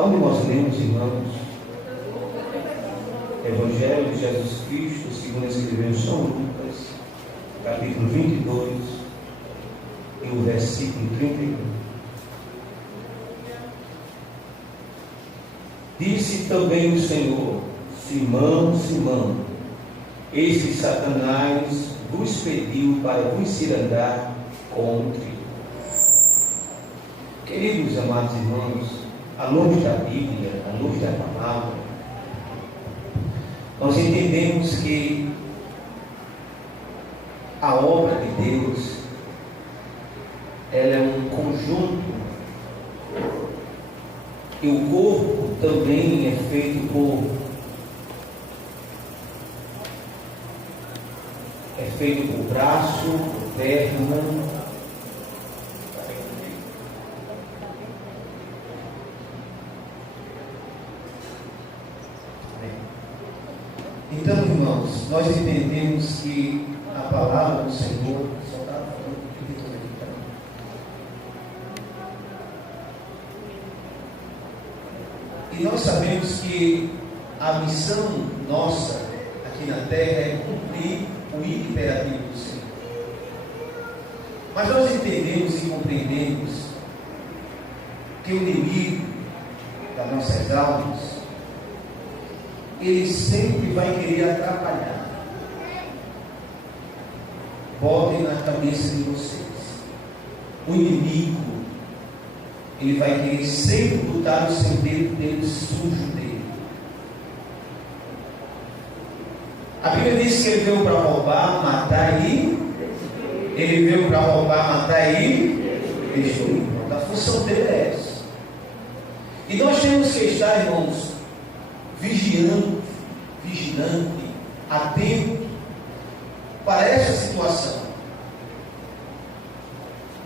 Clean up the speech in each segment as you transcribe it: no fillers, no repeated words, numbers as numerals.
Onde nós lemos, irmãos, Evangelho de Jesus Cristo, segundo escreveu São Lucas, capítulo 22, e o versículo 31. Disse também o Senhor: Simão, Simão, eis que Satanás vos pediu para vos cirandar como trigo. Queridos amados irmãos, à luz da Bíblia, à luz da palavra, nós entendemos que a obra de Deus, ela é um conjunto, e o corpo também é feito por braço, por perna. Então, irmãos, nós entendemos que a palavra do Senhor só está falando de tudo aqui também. E nós sabemos que a missão nossa aqui na terra é cumprir o imperativo do Senhor. Mas nós entendemos e compreendemos que o inimigo das nossas almas, ele sempre vai querer atrapalhar. Botem na cabeça de vocês: o inimigo, ele vai querer sempre botar o seu dedo sujo dele. A Bíblia diz que ele veio para roubar, matar e ele veio para roubar, matar e destruir. A função dele é essa. E nós temos que estar, irmãos, vigilante, atento para essa situação.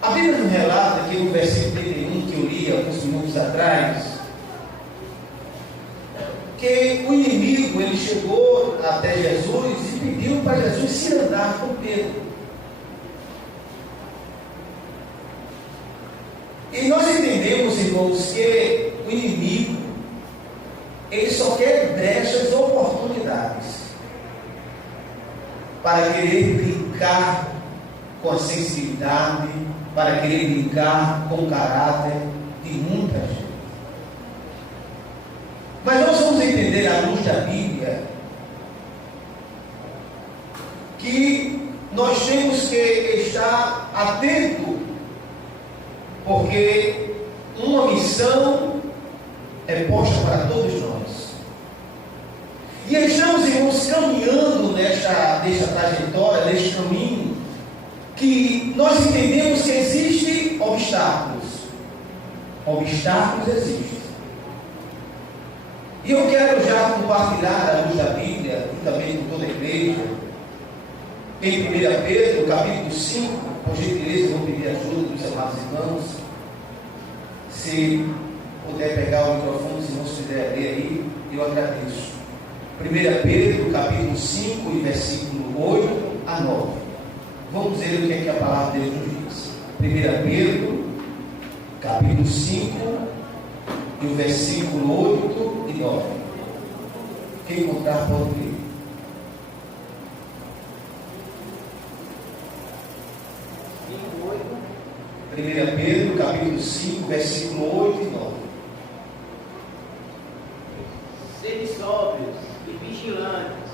A Bíblia nos relata que no versículo 31 que eu li alguns minutos atrás, que o inimigo, ele chegou até Jesus e pediu para Jesus se andar com Pedro. E nós entendemos, irmãos, que o inimigo, ele só quer brechas, oportunidades para querer brincar com a sensibilidade, para querer brincar com o caráter de muita gente. Mas nós vamos entender à luz da Bíblia que nós temos que estar atento, porque uma missão é posta para todos nós. E estamos, irmãos, caminhando nesta trajetória, neste caminho, que nós entendemos que existem obstáculos. Obstáculos existem. E eu quero já compartilhar à luz da Bíblia, e também com toda a igreja, em 1 Pedro, capítulo 5, por gentileza, vou pedir ajuda dos amados irmãos. Se puder pegar o microfone, se não puder ler aí, eu agradeço. 1 Pedro, capítulo 5, e versículo 8 a 9. Vamos ver o que é que a palavra de Deus nos diz. 1 Pedro, capítulo 5, e o versículo 8 e 9. Quem encontrar pode ler. Primeira Pedro, capítulo 5, versículo 8 e 9. Sede sóbrios e vigilantes.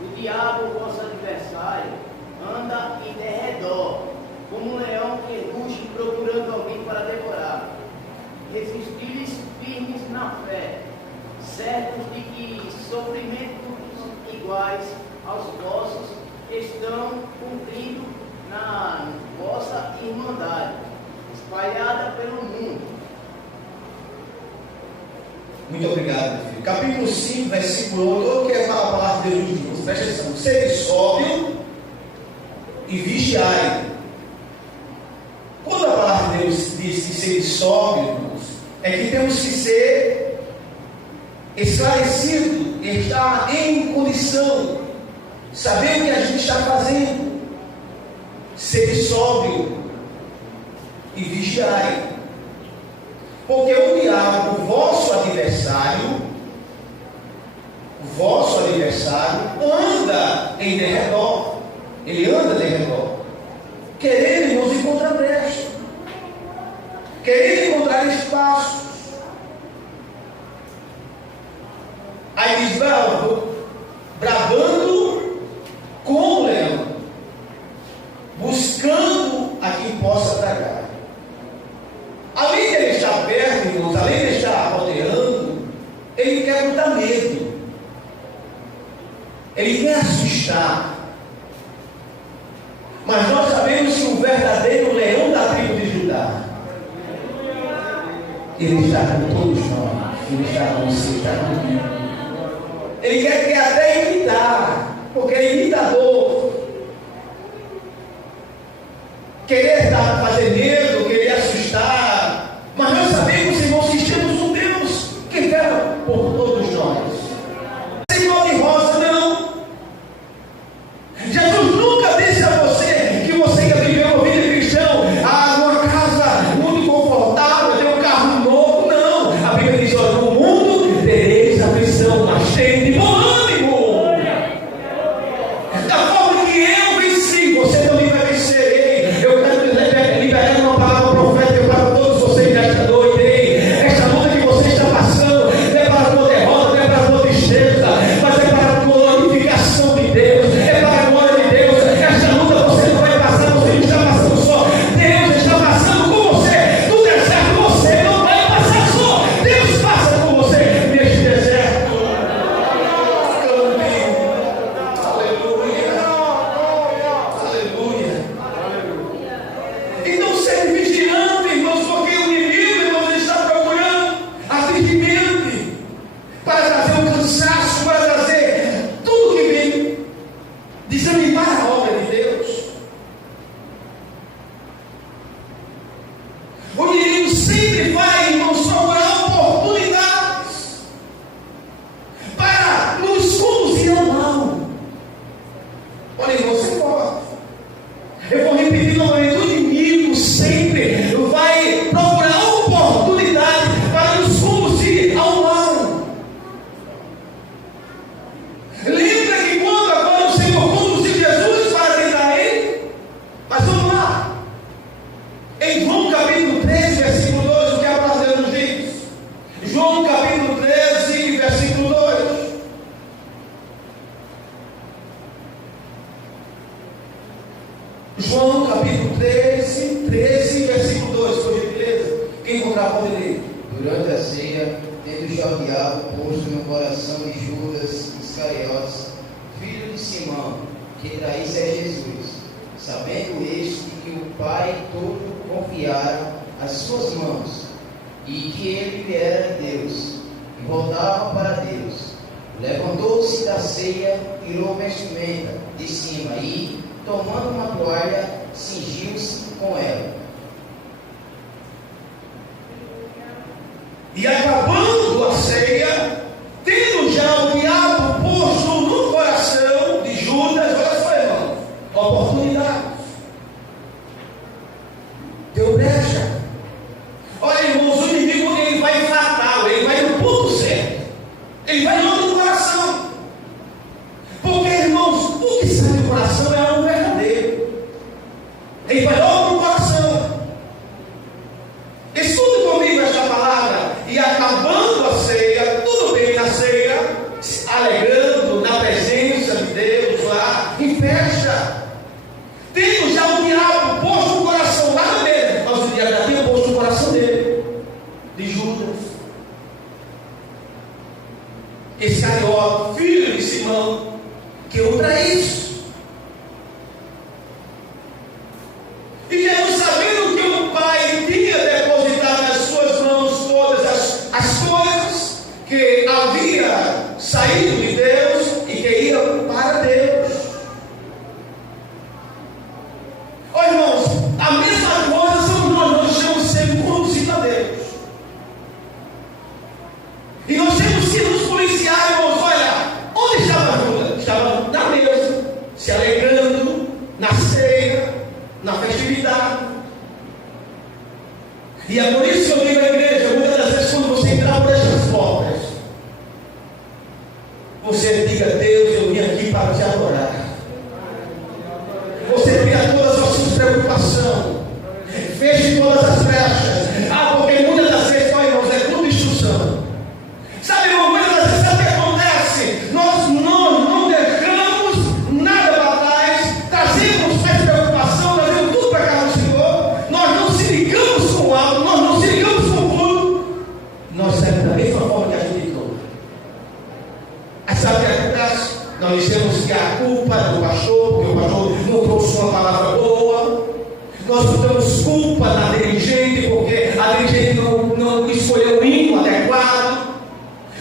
O diabo, vosso adversário, anda em derredor, como um leão que ruge procurando alguém para devorar. Resistir-lhes firmes na fé, certos de que sofrimentos iguais aos vossos estão cumprindo na vossa irmandade, espalhada pelo mundo. Muito obrigado, filho. Capítulo 5, versículo 8. Eu quero falar a palavra de Deus. Presta atenção. Sede sóbrio e vigiai. Quando a palavra de Deus diz que sede sóbrio, é que temos que ser esclarecido, estar em condição, saber o que a gente está fazendo. Sede sóbrio e vigiai. Porque o diabo, o vosso adversário, adversário anda em derredor. Ele anda em derredor, querendo nos encontrar brecha, querendo encontrar espaços. Aí diz: bradando como o leão, buscando a quem possa tragar. Além de ele estar perto, irmãos, além de estar rodeando, ele quer botar medo, ele quer assustar. Mas nós sabemos que o verdadeiro leão da tribo de Judá, ele está com todos nós, ele está com você, está comigo. Ele quer até imitar, porque é imitador. Querer fazer medo, querer assustar. Mas nós sabemos, irmãos, que temos um Deus que vela por todos nós. Senhor de rosa, não. Jesus nunca disse a você que você ia viver uma vida cristã, numa casa muito confortável, ter um carro novo. Não. A Bíblia diz: olha, no mundo tereis aflição, mas tem de bom ânimo. Da forma que eu venci, você também vai vencer. Eu quero liberar uma palavra profética para todos vocês nesta noite. Esta luta que você está passando não é para a tua derrota, não é para a tua tristeza, mas é para a glorificação de Deus, é para a glória de Deus. Esta luta você não vai passar, você não está passando só. Deus está passando com você no deserto. Você não vai passar só. Deus passa com você neste deserto. Aleluia. Então, ser vigilante, irmãos, porque o inimigo, irmãos, está procurando atingir para trazer um cansaço, para trazer tudo que vem desanimar a obra de Deus. O inimigo sempre vai, irmãos, procurar oportunidades para nos conduzir ao mal. Olha, irmãos, você pode. Eu vou repetir novamente: o inimigo sempre vai procurar oportunidade para nos conduzir ao mal. Lembra que quando agora o Senhor conduziu Jesus para tentar ele? Mas vamos lá. Em João capítulo 13, versículo 2, o que a palavra nos diz? João capítulo 13, versículo 2. João capítulo 13, versículo 2, por gentileza. Quem encontrar pode ler. Durante a ceia, tendo já o diabo posto no coração de Judas Iscariotes, filho de Simão, que traísse a Jesus, sabendo este que o Pai todo confiara às suas mãos, e que ele viera de Deus, e voltava para Deus, levantou-se da ceia, tirou a vestimenta de cima e, tomando uma toalha, cingiu-se com ela. E acabando a ceia, tendo já o diabo posto no coração de Judas, olha só, irmão, oportunidade. Deu brecha. Olha, irmãos, o inimigo ele vai fatal, ele vai no ponto certo. Ele vai logo no coração. Porque, irmãos, o que sai do coração é algo verdadeiro. Ele vai logo no coração. Escuta comigo esta palavra. E acabando a ceia, tudo bem na ceia, se alegrando na presença de Deus lá, em festa. Tendo já o diabo posto no coração lá mesmo, mas o diabo já tinha posto no coração dele, de Judas Iscariote, filho de Simão, que o traísse. E Jesus, sabendo que o Pai tinha depositado nas suas mãos todas as coisas que havia saído de Deus e que ia para Deus. Olha, irmãos, a mesma coisa somos nós estamos sendo conduzidos a Deus. E nós temos sido os policiais, irmãos. Olha, onde estava Judas? Estava na mesa, se alegrando, na ceia, na festividade. E é por isso que eu digo à igreja, muitas das vezes quando você entrar por estas portas, você diga: Deus, coração. Sabe, irmão, muitas vezes sabe o que acontece? Nós não deixamos nada para trás, trazemos mais preocupação, trazemos tudo para cá no Senhor, nós não se ligamos com o alto, nós não se ligamos com o tudo, nós saímos da mesma forma que a gente entrou. Aí sabe o que acontece? Nós dizemos que a culpa é do pastor, porque o pastor não trouxe uma palavra boa. Nós botamos culpa na dirigente, porque a dirigente não escolheu o hino adequado.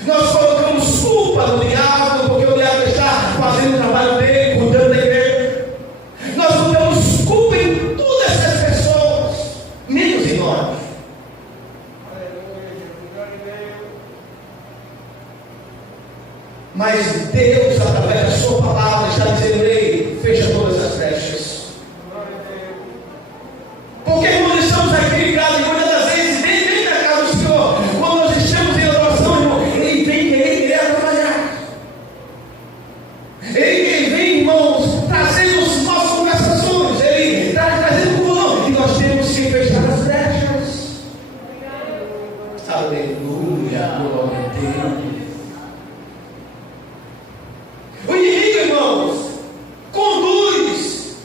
Nós colocamos culpa no diabo, porque o diabo está fazendo o trabalho dele, cuidando da igreja. Nós botamos culpa em todas essas pessoas, menos em nós. Mas Deus, através da sua palavra, está dizendo: ei, fecha todas as brechas. Porque quando estamos aqui em casa, e muitas das vezes, dentro da casa do Senhor, quando nós estamos em adoração, irmão, Ele vem querer trabalhar. Ele vem, irmãos, trazendo as nossas conversações. Ele está trazendo como, e nós temos que fechar as brechas. Aleluia, glória a Deus. O inimigo, irmãos, conduz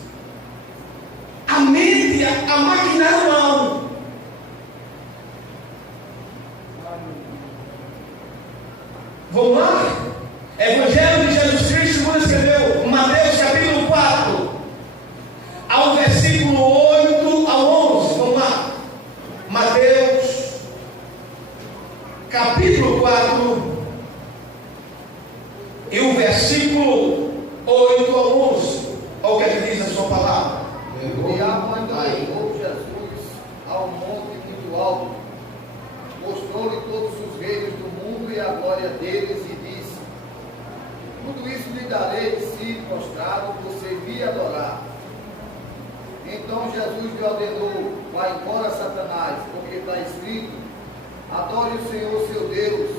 a mente a maquinar o mal. Vamos lá? Evangelho de Jesus Cristo, segundo escreveu, Mateus capítulo 4, ao versículo 8 ao 11. Vamos lá? Mateus capítulo 4 e o versículo 8 ao 11. Olha o que é que diz a sua palavra. O diabo ainda levou Jesus ao monte muito alto, mostrou-lhe todos os reinos do mundo e a glória deles, e disse: tudo isso lhe darei de si prostrado, você me adorar. Então Jesus lhe ordenou: vai embora, Satanás, porque está escrito: adore o Senhor seu Deus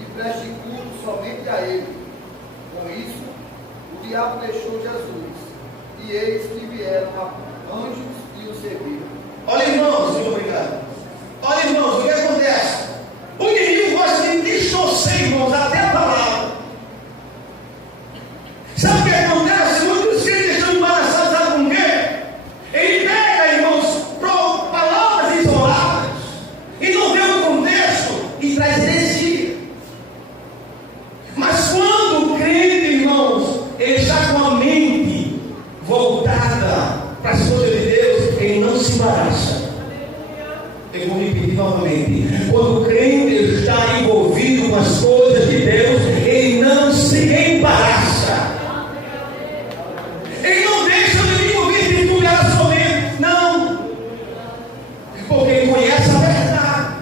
e preste culto somente a Ele. Com isso, o diabo deixou Jesus, e eis que vieram anjos e o serviram. Olha, irmãos, muito obrigado. Olha, irmãos, o que acontece? O inimigo gosta de distorcer, irmãos, até a palavra. Sabe o que acontece? Muitos crentes estão embaraçados, sabe com o quê? Ele pega, irmãos, palavras isoladas e não vê o contexto e traz heresia. Mas quando o crente, irmãos, ele está com a mente voltada para as coisas de Deus, ele não se embaraça. Eu vou repetir novamente: quando o crente está envolvido com as coisas de Deus, ele não se embaraça. Ele não deixa de envolver em tudo somente, não, porque ele conhece a verdade,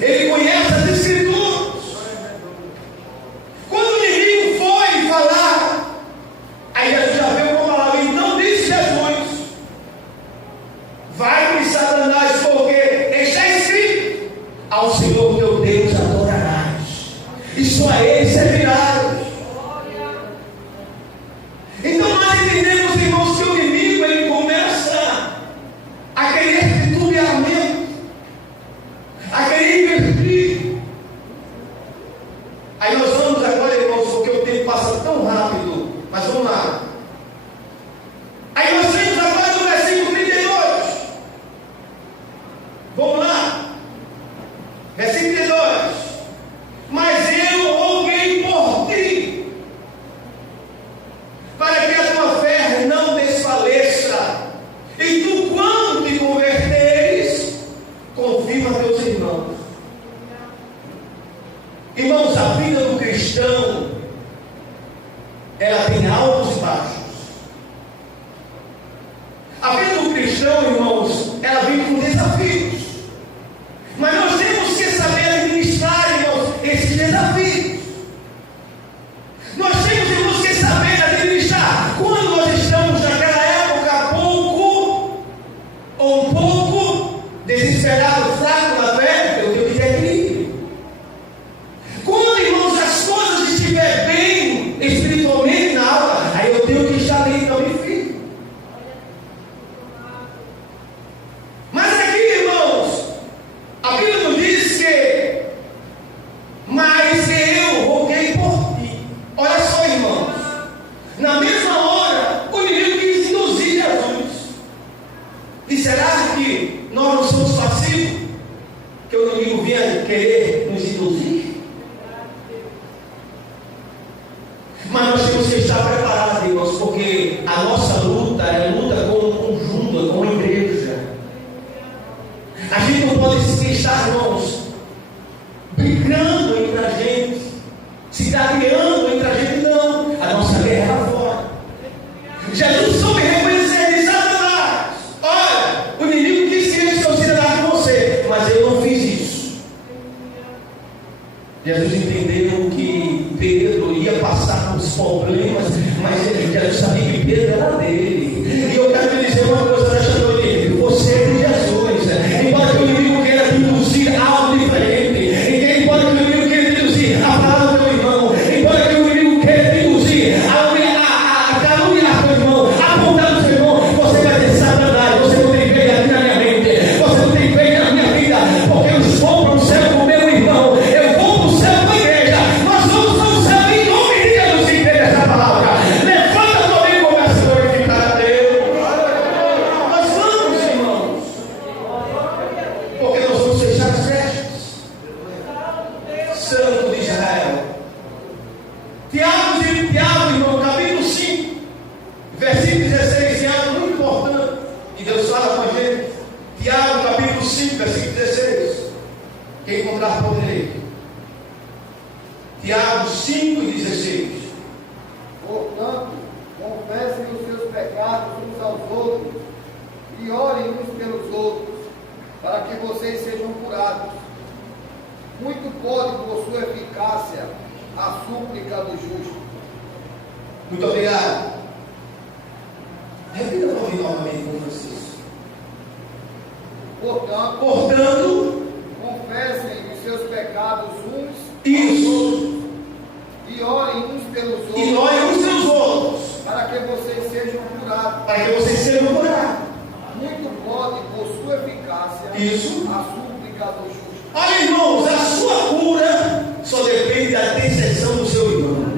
ele conhece as Escrituras. Quando o inimigo foi falar, aí Jesus já veio com a palavra. Então disse Jesus: vai-me, Satanás, porque está escrito: ao Senhor teu Deus adorarás, e só a Ele servirás. Então nós entendemos, irmãos, que o inimigo ele começa a querer titubeamento, a querer investir. Aí nós vamos agora, irmãos, porque o tempo passa tão rápido, mas vamos lá. Aí nós temos agora no versículo 32. Vamos lá. Versículo 32. Mas eu roguei por ti, para que a tua fé não desfaleça, e tu, quando te converteres, confirma teus irmãos. Irmãos, a vida do cristão, ela tem altos e baixos. A vida do cristão, irmãos, ela vem com desafios. Mas nós temos que saber administrar, irmãos, esses desafios. Nós temos, irmãos, que saber administrar. Quando nós estamos naquela época um pouco desesperado, fraco na fé, eu tenho que ter equilíbrio. Quando, irmãos, as coisas estiverem bem espiritualmente na aula, aí eu tenho que estar bem também firme. poder nos induzir. Mas nós temos que estar preparados, irmãos, porque a nossa luta é luta como um conjunto, como igreja. A gente não pode estar, irmãos, brigando entre a gente, se gagueando entre a gente, não. A nossa guerra é lá fora. Jesus soube reconhecer de Satanás: olha, o inimigo quis que eu cidadão de você, mas eu não fiz isso. Jesus entendeu que Pedro ia passar por problemas, mas Jesus sabia que Pedro era dele. E eu quero te dizer uma coisa nesta noite: você é de Jesus. Embora que o inimigo queira te induzir algo diferente, embora que o inimigo queira te induzir a falar do teu irmão, embora que o inimigo queira te induzir a caluniar teu irmão, a apontar o seu irmão, você vai ter Satanás. Você não tem feito aqui na minha mente, você não tem feito na minha vida, porque eu estou para o céu com o meu irmão, eu vou para o céu com a igreja, nós vamos para o céu em nome de Jesus. Entende essa palavra? Levanta comigo e começa a glorificar a Deus. Nós vamos, irmãos, porque nós vamos fechar as brechas. Santo de Israel. Tiago, irmão, capítulo 5, versículo 16, Tiago, muito importante, e Deus fala com a gente. Tiago, capítulo 5, versículo 16. Quem encontrar pode ler. Tiago 5 e 16. Portanto, confessem os seus pecados uns aos outros e orem uns pelos outros, para que vocês sejam curados. Muito pode, por sua eficácia, a súplica do justo. Muito obrigado. Repita para mim novamente com vocês. Portanto, confessem os seus pecados uns isso. aos outros e orem uns pelos outros, E nós uns pelos outros, para que vocês sejam curados. para que vocês sejam curados. Muito pode, por sua eficácia, Isso. a súplica do justo. Olha, irmãos, a sua cura só depende da intercessão do seu irmão.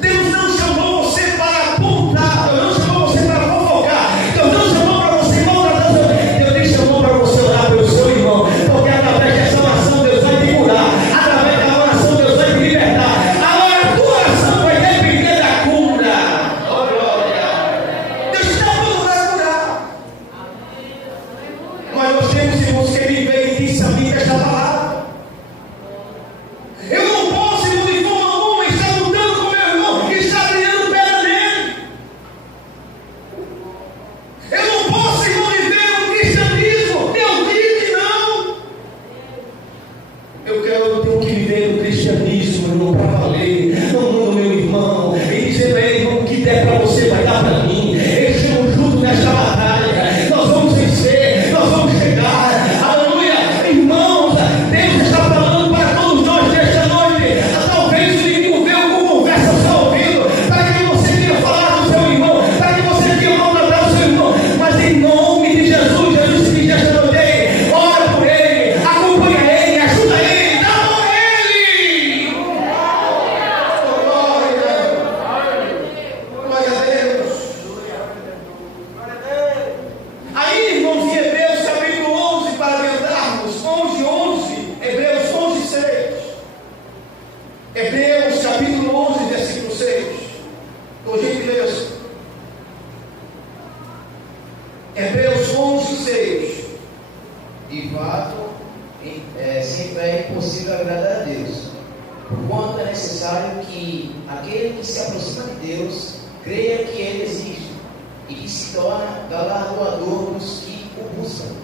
Deus não chamou você para apontar, Deus não chamou você para fofocar, Deus não chamou para você maltratar, Deus nem chamou para você orar pelo seu irmão, porque através dessa oração Deus vai te curar, através da oração Deus vai te libertar. Agora a tua oração vai depender da cura. Oh, glória! Deus está falando para curar. Mas nós temos, irmãos, que viver intensamente esta palavra. Eu não posso, irmão, de forma alguma estar lutando com meu irmão que está criando pedra nele. Eu não posso, irmão, viver o cristianismo. Eu digo que não. Eu tenho que viver o cristianismo, irmão, para valer. Amando meu irmão e dizendo a ele: irmão, o que der para você vai dar para mim. Estamos juntos nesta batalha. Nós vamos vencer, nós vamos chegar. Aleluia, irmãos, Deus está falando para todos nós nesta noite. Talvez o inimigo veio com conversa ao seu ouvido, para que você queira falar do seu irmão, para que você queira maltratar o seu irmão. Mas em nome de Jesus, Jesus se diz nesta noite: ora por ele, acompanha ele, ajuda ele, dá por ele. Glória a Deus. Aí, irmãos, em Hebreus capítulo 11, para adentrarmos, 11, Hebreus 11, 6. Hebreus capítulo 11, versículo 6. Por gentileza. Hebreus 11, 6. De fato, sempre é impossível agradar a Deus, porquanto é necessário que aquele que se aproxima de Deus creia que Ele existe e que se torna galardoador dos que o buscam.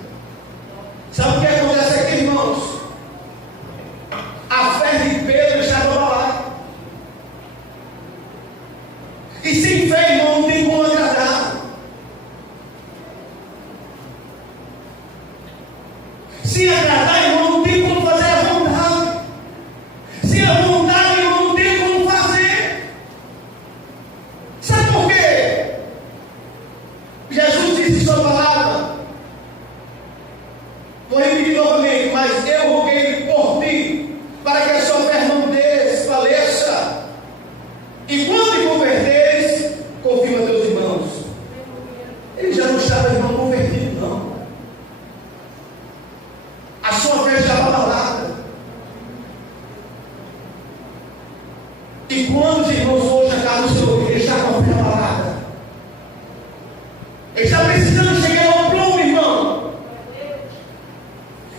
Sabe o que acontece aqui, irmãos? A fé de Pedro estava abalada. E sem fé, irmão, não tem como agradar. Se agradar, irmão, não tem como fazer a vontade. Se a vontade, irmão, não tem como fazer. Sabe por quê? Jesus disse em sua palavra. Vou repetir. E quantos irmãos hoje na casa do Senhor, ele está com a fé abalada? Ele está precisando chegar ao prumo, irmão.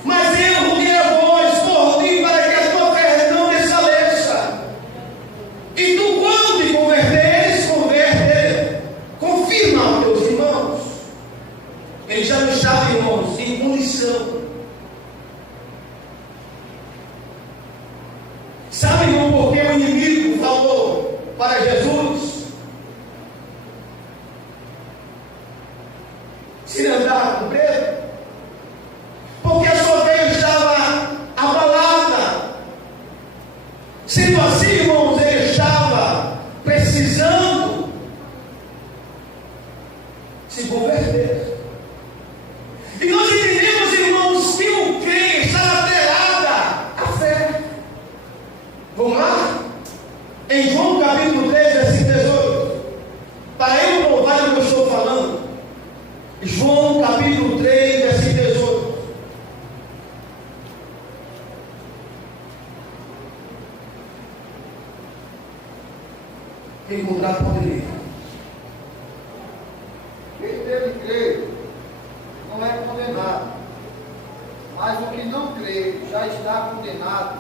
Mas eu, com minha voz, corri para que a tua fé não desfaleça. E tu, quando te converteres, converte, confirma aos teus irmãos. Ele já não estava, irmãos, em punição. Sabe, irmão, porque o inimigo falou para Jesus: se ele andar com Pedro, porque a sua fé estava abalada. Sendo assim, irmãos, ele estava precisando se converter. E nós entendemos, irmãos, que o crer está atrelada à fé. Vamos lá? Em João capítulo 3, versículo 18. Para eu provar o que eu estou falando. João capítulo 3, versículo 18. Quem encontrar pode ler. Quem deve crer não é condenado, mas o que não crê já está condenado,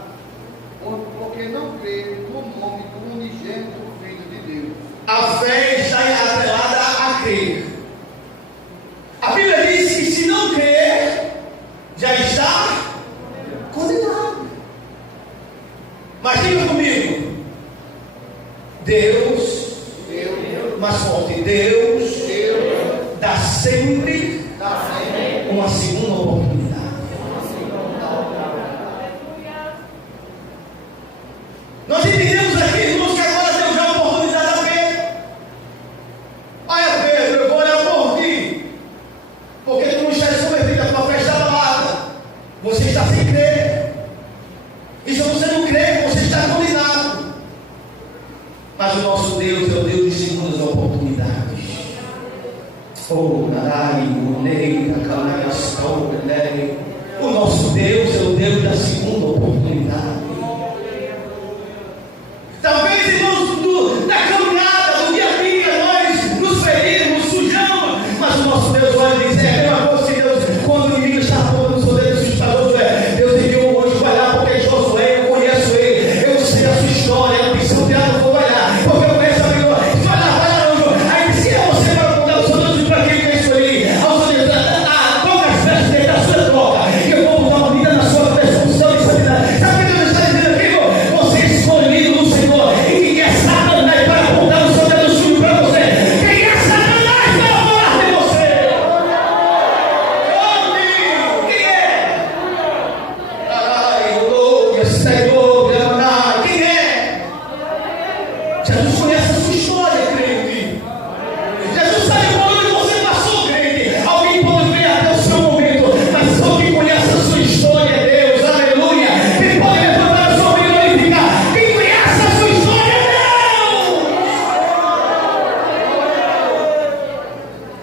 porque não crê no nome do unigênito Filho de Deus. A fé está atrelada a crer. A Bíblia diz que se não crer, já está condenado. Mas diga comigo: Deus, mais forte, Deus dá sempre uma segunda oportunidade. Nós entendemos aqui, irmãos, que agora Deus dá a oportunidade a Pedro. Olha, Pedro, eu vou olhar por ti, porque tu não estás convertido, a tua fé está abalada. Você está sem crer. E se você não crer, você está condenado. Mas o nosso Deus é o Deus de segundas oportunidades. Oh, o nosso Deus é o Deus da segunda oportunidade. Talvez, irmãos, na caminhada, do dia a dia, nós nos ferimos, sujamos, mas o nosso Deus olha e diz: é a mesma coisa que Deus, quando o inimigo está pondo nos poderes assustadores, Deus enviou um anjo para olhar, porque Josué, eu conheço ele, eu sei a sua história, a missão dela, não vou olhar, porque eu conheço a minha história. Vai lá, anjo. Aí disse: é você para contar os seus deuses para quem eu escolhi. Aos deuses, toca as vestes dele da sua troca, e eu vou mudar uma vida na sua presunção e santidade. Sabe o que Deus está dizendo aqui, irmão? Você é escolhido no Senhor. E quem é Satanás para apontar o seu dedo sujo para você? Quem é Satanás para falar de você? Quem é? Ai, glória, Senhor, quem é? Jesus conhece a sua história, crente. Jesus sabe por onde você passou, crente. Alguém pode ver até o seu momento, mas só quem conhece a sua história é Deus. Aleluia. Quem pode levantar a sua mão e glorificar? Quem conhece a sua história é Deus.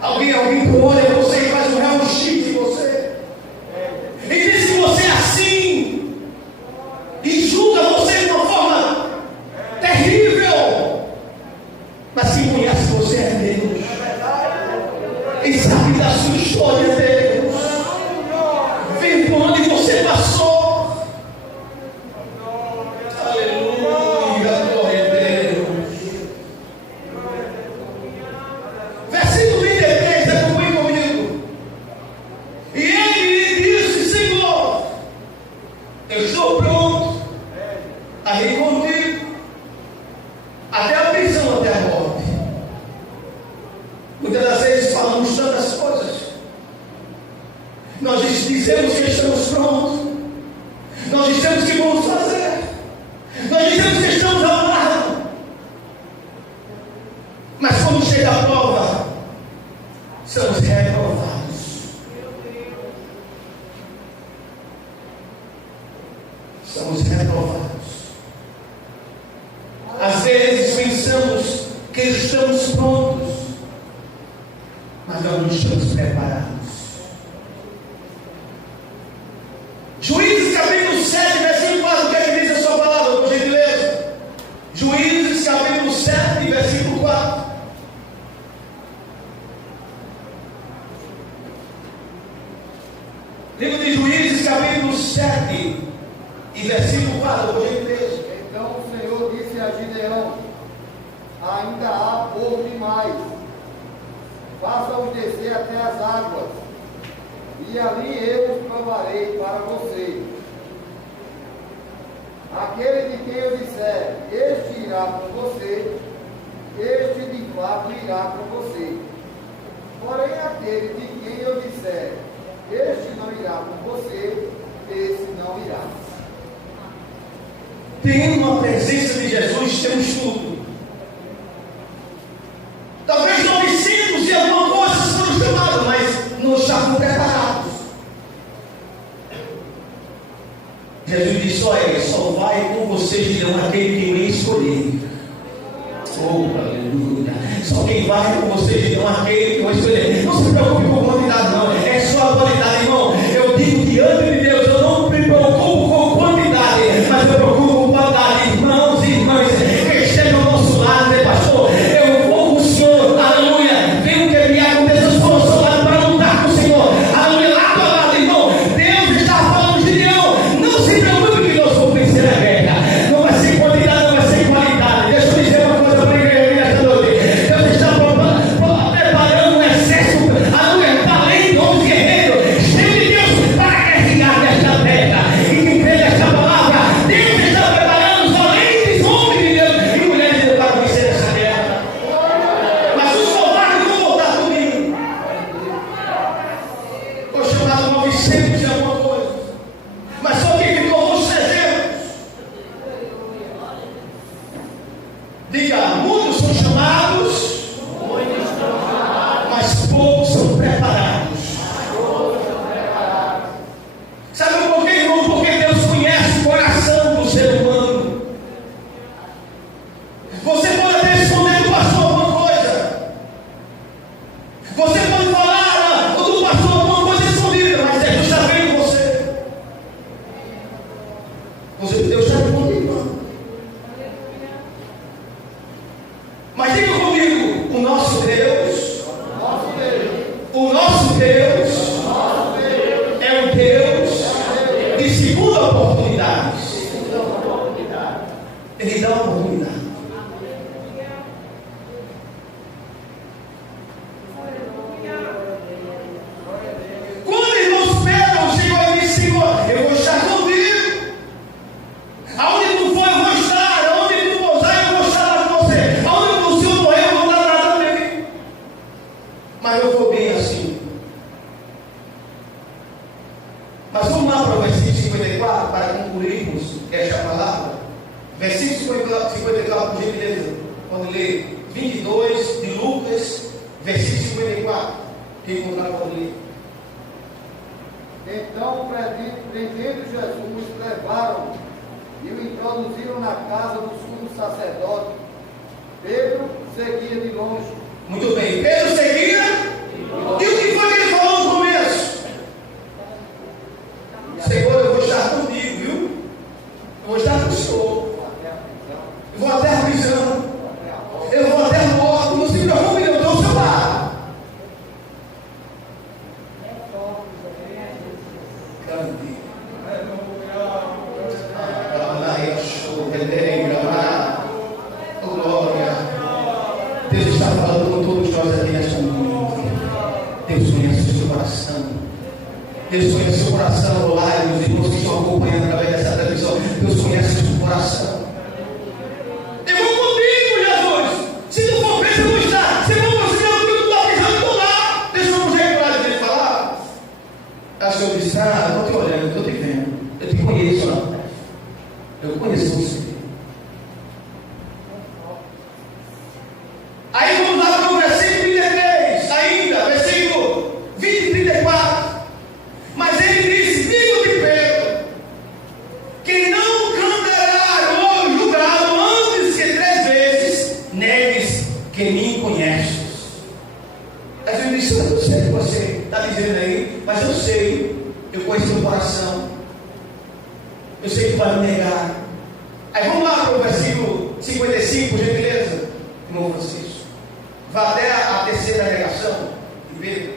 Alguém olha você e faz um real chique em você. E diz que você é assim. E julga você de uma forma terrível. Mas quem conhece você é Deus. E sabe da sua história é Deus. Vem por onde você passou. Aleluia, glória a Deus. Versículo 33, acompanhe comigo. E ele disse: Senhor, eu estou pronto a ir contigo até a prisão, até a morte. Muitas das vezes falamos tantas coisas. Nós dizemos que estamos prontos. Nós dizemos que vamos fazer. Nós dizemos que estamos ao lado. Mas quando chega a prova, somos reprovados. Somos reprovados. Às vezes pensamos que estamos prontos, mas não estamos preparados. Juízes capítulo 7, versículo 4, o que é que diz a sua palavra, por gentileza? Juízes 7 e versículo 4, por gentileza. Então o Senhor disse a Gideão: ainda há povo demais, faça-os descer até as águas, e ali eu os provarei para você. Aquele de quem eu disser, este irá com você, este de fato irá com você. Porém, aquele de quem eu disser, este não irá com você, esse não irá. Tendo a presença de Jesus, temos tudo. Talvez 900 e alguma coisa foram chamados, mas não estavam preparados. Jesus disse: olha, só vai com vocês de não aquele que me escolher. Oh, aleluia. Só quem vai com vocês de não aquele que eu escolher. Não se preocupe com quantidade, não. É só a qualidade, irmão. Eu digo diante de Deus, eu não me preocupo com quantidade, mas eu preocupo com qualidade. Irmãos e irmãs, que estejam ao nosso lado, né, pastor? Eu vou com o Senhor, aleluia. Venho que me aconteça, eu sou ao seu lado para lutar com o Senhor. Aleluia, lá do lado, irmão. Deus está falando de Gideão. Não se preocupe que nós vamos vencer a guerra. Não vai ser quantidade, não vai ser qualidade. Deixa eu dizer uma coisa para a igreja nesta noite. Deus está preparando um exército, aleluia, valente, homens guerreiros, cheio de Deus, para guerrear nesta terra. E quem crê nesta palavra, Deus está preparando os valentes homens de Deus e mulheres de Deus para vencer essa guerra. Mas os covardes vão voltar comigo. Foi chamado 900 e alguma coisa. Mas só quem ficou nos 300. Diga: muitos são chamados, mas poucos são preparados. Sabe por quê, irmão? Porque Deus conhece o coração do ser humano. Você pode até esconder do pastor alguma coisa. Você pode falar do pastor alguma coisa escondida, mas Deus está vendo você. Deus está vendo, irmão. Mas diga comigo: o nosso Deus, o nosso Deus é um Deus de segunda oportunidade. Ele dá uma oportunidade. Quando irmãos Pedro chegou e disse: Senhor, eu vou estar contigo. Aonde tu for, eu vou estar. Aonde tu pousar, eu vou estar com você. Aonde o Senhor morrer, eu vou estar lá também. Mas eu vou bem assim. Mas vamos lá para o versículo 54 para concluirmos esta palavra. Versículo 54, por gentileza. Quando lê 22 de Lucas, versículo 54. Quem encontrar pode ler. Então, prendendo Jesus, levaram e o introduziram na casa do sumo sacerdote. Pedro seguia de longe. Muito bem, Pedro seguia. E o que foi que ele falou no começo? Senhor, eu vou estar contigo, viu? Eu vou estar com o Senhor. Eu vou até a prisão. Eu vou até a morte. Não se preocupe, eu estou ao seu lado. Deus está falando com todos nós aqui nesta noite. Deus conhece o seu coração. Deus conhece o seu coração, lá, e os irmãos que estão acompanhando através dessa televisão. Deus conhece o seu coração. Eu vou contigo, Jesus. Se tu for preso, eu vou estar. Se eu não conseguir, eu estou avisando, eu estou lá. Deixa eu um jeito para ele falar. Acho que eu disse: estou te olhando, estou te vendo. Eu te conheço, não. Eu conheço você. Aí vamos lá para o versículo 33, ainda, versículo 20 e 34. Mas ele disse: filho de Pedro, que não cantará ou julgado antes que 3 vezes negues que me conheces. Aí ele disse: eu sei que você está dizendo aí, mas eu sei, eu conheço o coração, eu sei que vai me negar. Aí vamos lá para o versículo 55, por gentileza, irmão Francisco. Vá até a terceira negação de Pedro.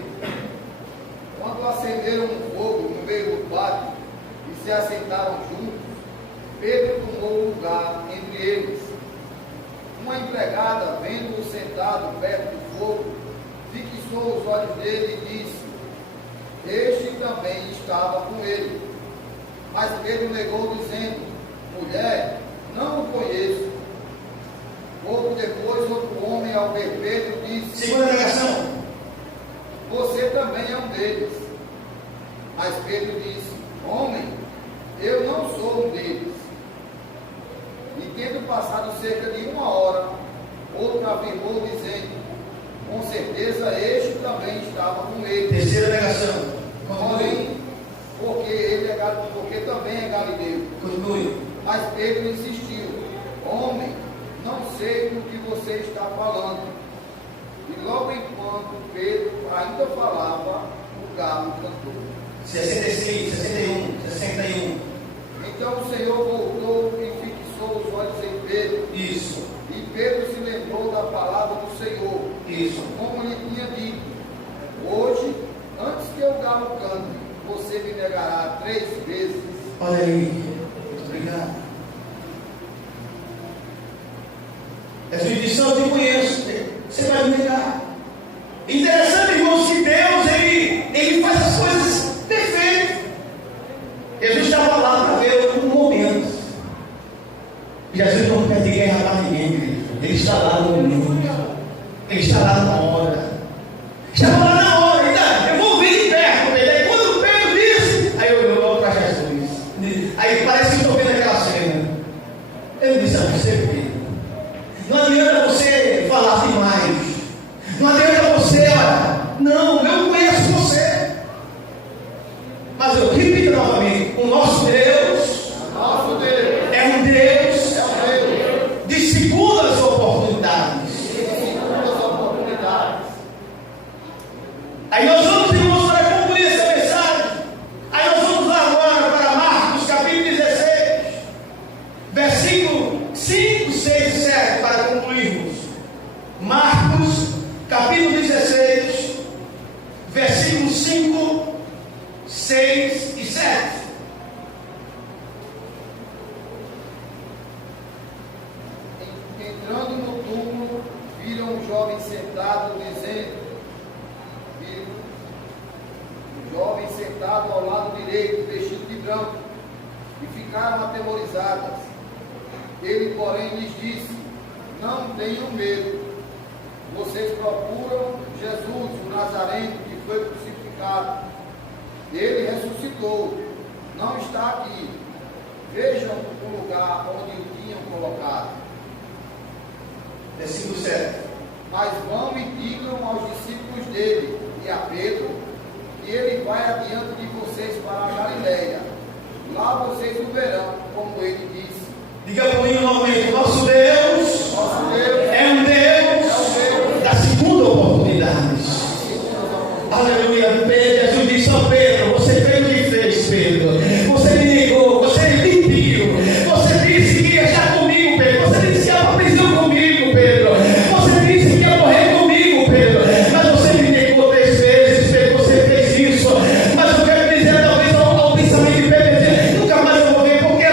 Quando acenderam um fogo no meio do pátio e se assentaram juntos, Pedro tomou lugar entre eles. Uma empregada, vendo-o sentado perto do fogo, fixou os olhos dele e disse: Este também estava com ele. Mas Pedro negou, dizendo: Mulher, não o conheço. Pouco depois, outro homem, ao ver Pedro, disse: Segunda negação. Você também é um deles. Mas Pedro disse: Homem, eu não sou um deles. E tendo passado cerca de 1 hora, outro afirmou, dizendo: Com certeza este também estava com ele. Terceira negação. Porém, porque também é galileu. Continue. Mas Pedro insistiu: Homem, não sei do que você está falando. E logo enquanto Pedro ainda falava, o galo cantou. 66, 61. Então o Senhor voltou e fixou os olhos em Pedro. Isso. E Pedro se lembrou da palavra do Senhor. Isso. Como lhe tinha dito: Hoje, antes que o galo cante, você me negará 3 vezes. Olha aí. Muito obrigado. Jesus disse: Eu te conheço. Você vai me negar. Interessante, irmãos, que Deus ele faz as coisas perfeitas. Jesus estava lá para ver um momento. Jesus não pede guerra para ninguém, querido. Ele está lá no momento. Ele está lá na hora. Estava lá na hora. Então, eu vou vir de perto. Aí quando Pedro disse, aí eu olho para Jesus. Aí parece que estou vendo aquela cena. Eu disse a você, Pedro, não adianta você falar demais. Não adianta você, olha, não, eu conheço você. Mas eu repito novamente: o nosso Deus é um Deus de segundas oportunidades. Aí nós vamos, irmãos, para concluir essa mensagem. Aí nós vamos lá agora para Marcos, capítulo 16, versículo 5, 6 e 7, para concluirmos. Marcos, capítulo 16, versículos 5, 6 e 7. Entrando no túmulo, viram um jovem sentado, ao lado direito, vestido de branco, e ficaram atemorizadas. Ele, porém, lhes disse: Não tenham medo. Vocês procuram Jesus, o Nazareno, que foi crucificado. Ele ressuscitou, não está aqui. Vejam o lugar onde o tinham colocado. Versículo 7. Mas vão e digam aos discípulos dele e a Pedro que ele vai adiante de vocês para a Galileia. Lá vocês o verão, como ele disse. Diga comigo novamente: nosso Deus é um Deus da segunda oportunidade. Aleluia. Jesus disse ao Pedro: Você fez o que fez, Pedro. Você me negou, você me mentiu. Você disse que ia estar comigo, Pedro. Você disse que ia para a prisão comigo, Pedro. Você disse que ia morrer comigo, Pedro. Mas você me negou 3 vezes, Pedro. Você fez isso. Mas eu quero dizer, talvez ao pensamento de Pedro, nunca mais eu vou ver, porque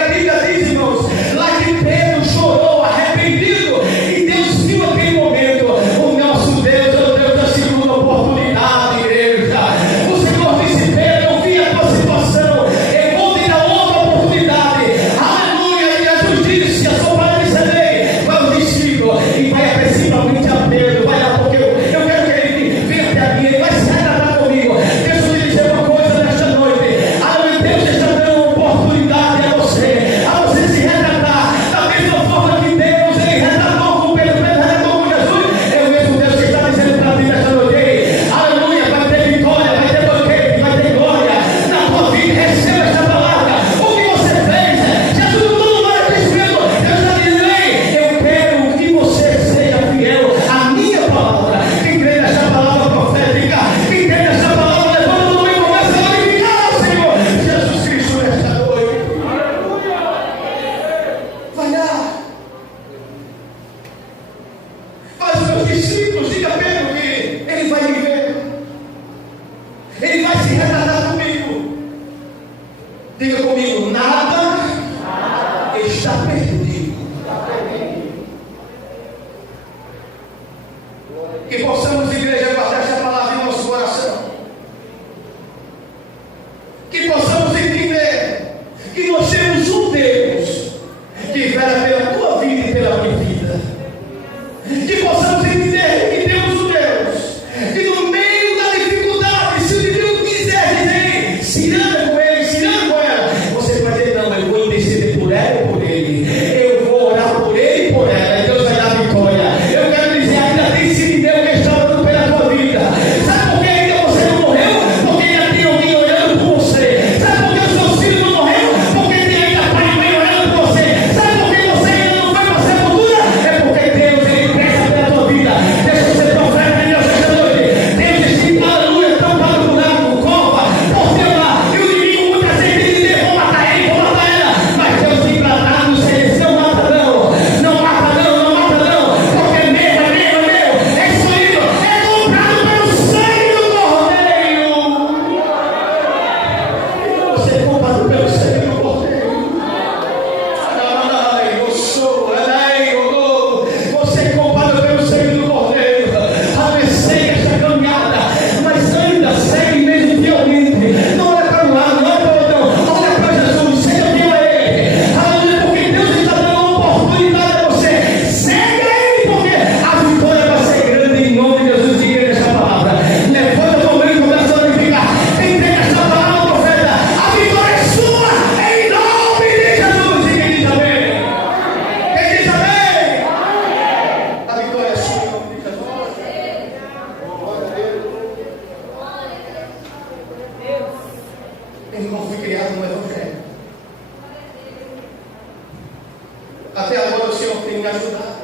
Até agora o Senhor tem me ajudado.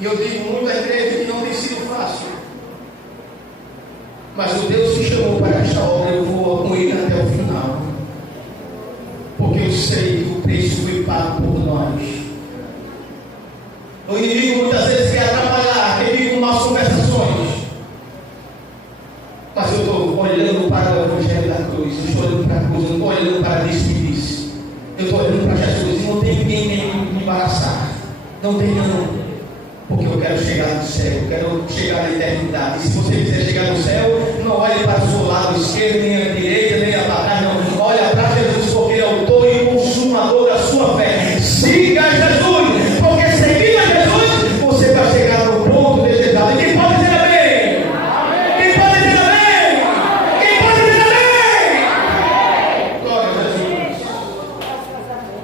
E eu digo muito à igreja que não tem sido fácil. Mas o Deus que chamou para esta obra, eu vou com Ele até o final. Porque eu sei que o preço foi pago por nós. O inimigo muitas vezes quer atrapalhar, quer vir com más conversações. Mas eu estou olhando para o Evangelho da Cruz, eu estou olhando para a cruz, eu não estou olhando para a despedida. Eu estou olhando para Jesus e não tem ninguém me embaraçar. Não tem não. Porque eu quero chegar no céu, eu quero chegar na eternidade. E se você quiser chegar no céu, não olhe para o seu lado esquerdo nem à direita.